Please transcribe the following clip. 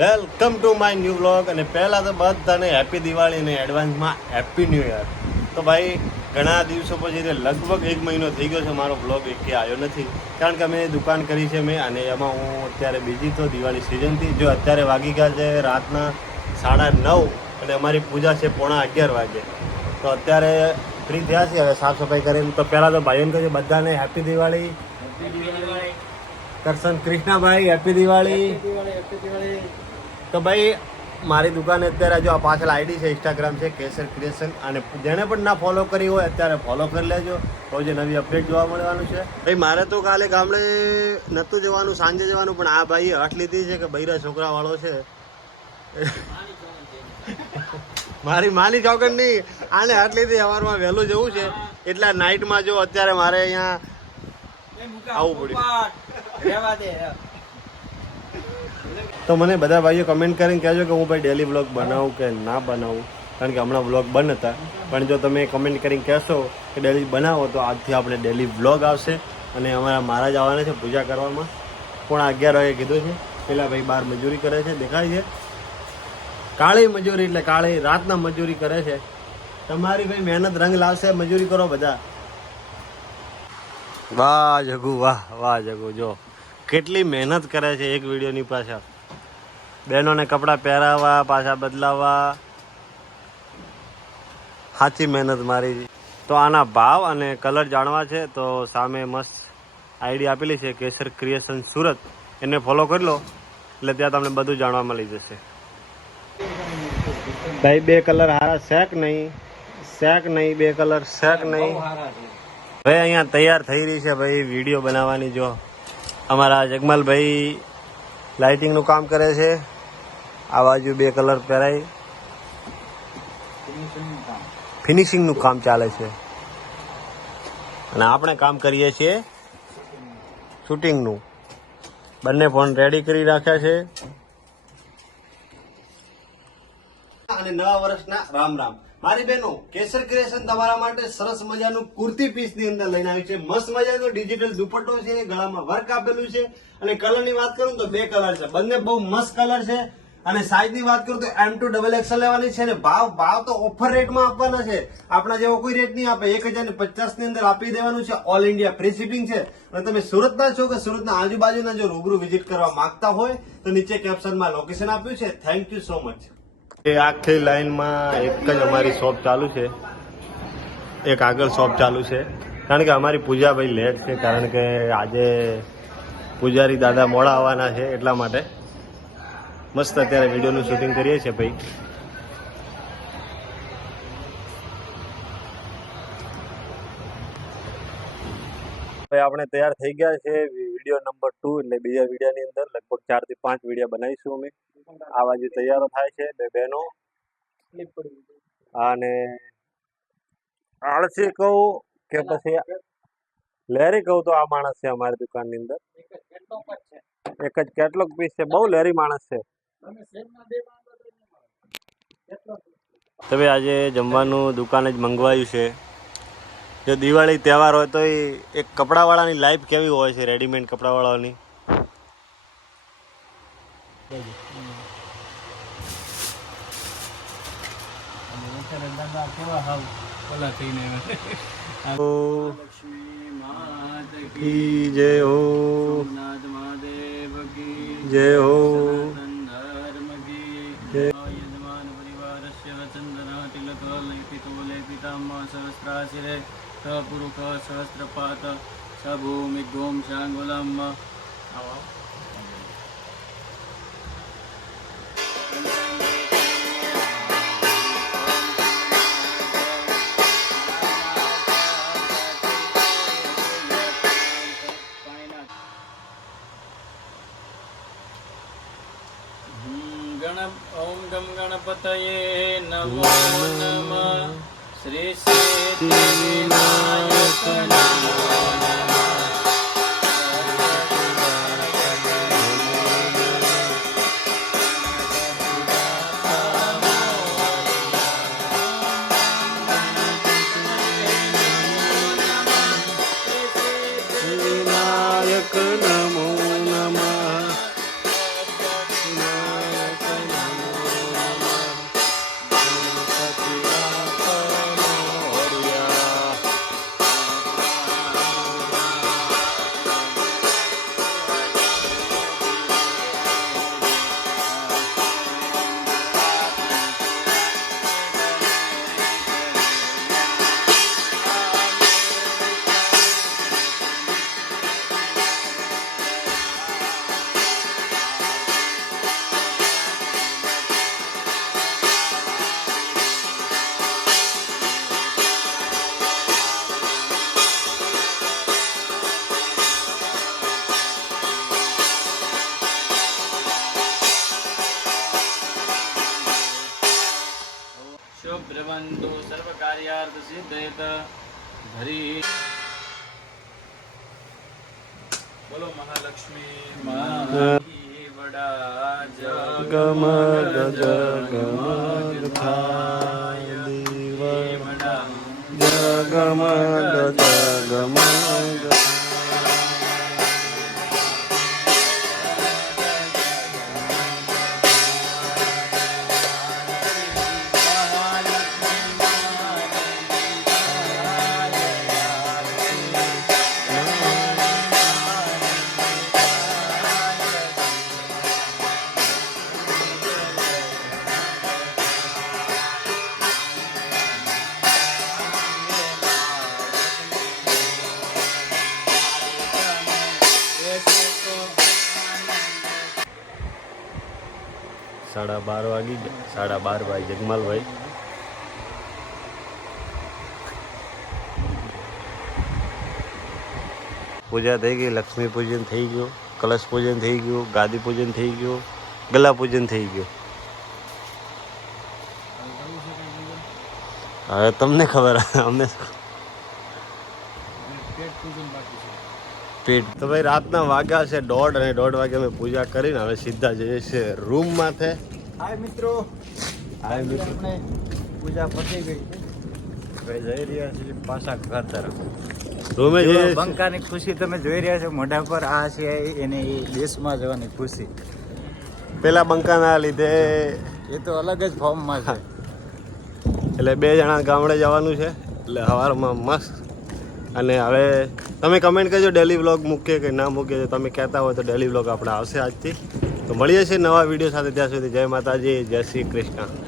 Welcome to my new blog અને પહેલાં તો બધાને હેપી દિવાળી અને એડવાન્સમાં હેપી ન્યૂ યર તો ભાઈ ઘણા દિવસો પછી એટલે લગભગ એક મહિનો થઈ ગયો છે મારો બ્લોગ એકે આવ્યો નથી. કારણ કે અમે દુકાન કરી છે મેં અને એમાં હું અત્યારે બીજી તો દિવાળી સિઝનથી જો અત્યારે વાગી ગયા છે રાતના સાડા નવ અને અમારી પૂજા છે પોણા અગિયાર વાગે. તો અત્યારે ફ્રી થયા છે હવે સાફ સફાઈ કરીને. તો પહેલાં તો ભાઈઓને કહ્યું બધાને હેપી દિવાળી કરશન કૃષ્ણાભાઈ હેપી દિવાળી તો ભાઈ મારી દુકાન અત્યારે જો આ પાછળ આઈડી છે ઇન્સ્ટાગ્રામ છે કેસર ક્રિએશન અને જેણે પણ ના ફોલો કરી હોય અત્યારે ફોલો કરી લેજો. રોજે નવી અપડેટ જોવા મળવાનું છે. ભાઈ મારે તો કાલે ગામડે નહોતું જવાનું સાંજે જવાનું પણ આ ભાઈએ હઠ લીધી છે કે બૈરા છોકરા વાળો છે. મારી માની ચોકડ નહીં આને હઠ લીધી સવારમાં વહેલું જવું છે. એટલે નાઇટમાં જો અત્યારે મારે અહીંયા આવું પડ્યું. તો મને બધા ભાઈઓ કમેન્ટ કરીને કહેજો કે હું ભાઈ ડેલી બ્લોગ બનાવું કે ના બનાવું. કારણ કે હમણાં બ્લોગ બંધ હતા. પણ જો તમે કમેન્ટ કરીને કહેશો કે ડેલી બનાવો, તો આજથી આપણે ડેલી બ્લોગ આવશે. અને અમારા મહારાજ આવવાના છે પૂજા કરવામાં. પોણા અગિયાર વાગે કીધું છે? પેલા ભાઈ બહાર મજૂરી કરે છે, દેખાય છે? કાળી મજૂરી એટલે કાળી, રાતના મજૂરી કરે છે. તમારી ભાઈ મહેનત રંગ લાવશે મજૂરી કરો બધા. વાહ જગુ, વાહ વાહ જગુ, જો. કેટલી મહેનત કરે છે એક વિડીયોની પાછળ. બહેનોને કપડાં પહેરાવવા, પાછા બદલાવવા. સાચી મહેનત મારી. તો આના ભાવ અને કલર જાણવા છે, તો સામે મસ્ત આઈડી આપેલી છે, કેસર ક્રિએશન સુરત. એને ફોલો કરી લો, એટલે ત્યાં તમને બધું જાણવા મળી જશે. ભાઈ, બે કલર હારા શેક નહીં? શેક નહીં? બે કલર શેક નહીં? ભાઈ, અહીંયા તૈયાર થઈ રહી છે, ભાઈ, વીડિયો બનાવવાની જો. અમારા જગમલભાઈ લાઇટિંગનું કામ કરે છે. આ બાજુ બે કલર પહેરાય. ફિનિશિંગનું કામ ચાલે છે. અને આપણે કામ કરીએ છીએ શૂટિંગનું બંને ફોન રેડી કરી રાખ્યા છે. અને નવા વર્ષના રામ રામ. મારી બહેનો, કેસર ક્રિએશન તમારા માટે સરસ મજાનું કુર્તી પીસની અંદર લઈને આવ્યું છે. મસ્ત મજાનો ડિજિટલ દુપટ્ટો છે, ગળામાં વર્ક આપેલું છે. અને કલરની વાત કરું તો બે કલર છે. બંને બહુ મસ્ત કલર છે. અને સાઈઝની વાત કરું તો એમ ટુ ડબલ એક્સએલ લેવાની છે અને ભાવ ભાવ તો ઓફર રેટમાં આપવાના છે. આપણા જેવો કોઈ રેટ નહીં આપે. એક હજાર પચાસની અંદર આપી દેવાનું છે. ઓલ ઇન્ડિયા ફ્રી શિપિંગ છે. અને તમે સુરતના છો કે સુરતના આજુબાજુના જો રૂબરૂ વિઝિટ કરવા માંગતા હોય તો નીચે કેપ્શનમાં લોકેશન આપ્યું છે. થેન્ક યુ સો મચ એ આખી લાઈનમાં એક જ અમારી શોપ ચાલુ છે. એક આગળ શોપ ચાલુ છે. કારણ કે અમારી પૂજા ભાઈ લેટ છે, કારણ કે આજે પૂજારી દાદા મોડા આવવાના છે એટલા માટે. મસ્ત અત્યારે વિડીયોનું શૂટિંગ કરીએ છીએ ભાઈ. ભાઈ આપણે તૈયાર થઈ ગયા છે. વીડિયો નંબર ટુ એટલે બીજા વિડીયોની અંદર લગભગ ચારથી પાંચ વીડિયો બનાવીશું અમે. આવા જે તૈયારો થાય છે બે બહેનો. અને આળસી કહું કે પછી લેરી કહું તો આ માણસ છે અમારી દુકાનની અંદર. એક જ કેટલોક પીસ છે. બહુ લેરી માણસ છે. તમે આજે જમવાનું દુકાન જ મંગવાયું છે. જો દિવાળી તહેવાર હોય તો એ એક કપડાવાળાની લાઈફ કેવી હોય છે રેડીમેડ કપડાવાળાની જય હો. જય હો જય હો જય सहस्राशिरे सपुरुष सहस्रपात स भूमि गोम शाङ्गुलम् ગણ ઓમ ગમ ગણપતયે નમો નમઃ શ્રી સિદ્ધિ સર્વકાર્યાર્થસિદ્ધયેત ધરી. બોલો મહાલક્ષ્મી માની વડા જગમગ જગમગ થાય. દેવ જગમગ જગમગ સાડા બાર વાગી ગયા. સાડા બાર ભાઈ. જગમાલભાઈ પૂજા થઈ ગઈ, લક્ષ્મી પૂજન થઈ ગયું, કલશ પૂજન થઈ ગયું, ગાદી પૂજન થઈ ગયું, ગલા પૂજન થઈ ગયું. હવે તમને ખબર, અમને શું? પેટ. તો ભાઈ રાતના વાગ્યા છે દોઢ અને દોઢ વાગે અમે પૂજા કરીને હવે સીધા જઈએ છીએ રૂમ માથે. હાય મિત્રો. હાય મિત્રો. પૂજા પતી ગઈ. હવે જઈ રહ્યા છીએ પાછા ઘર તરફ. રૂમે જઈએ બંકાની ખુશી તમે જોઈ રહ્યા છો મોઢા પર આ છે એને એ દેશમાં જવાની ખુશી. પેલા બંકાના લીધે. એ તો અલગ જ ફોર્મમાં છે. એટલે બે જણા ગામડે જવાનું છે. એટલે સવારમાં મસ્ત અને હવે તમે કમેન્ટ કરજો ડેલી વ્લોગ મૂકીએ કે ના મૂકીએ. તમે કહેતા હોય તો ડેલી વ્લોગ આપણે આવશે આજથી. તો મળીએ છીએ નવા વીડિયો સાથે. ત્યાં સુધી જય માતાજી, જય શ્રી કૃષ્ણ.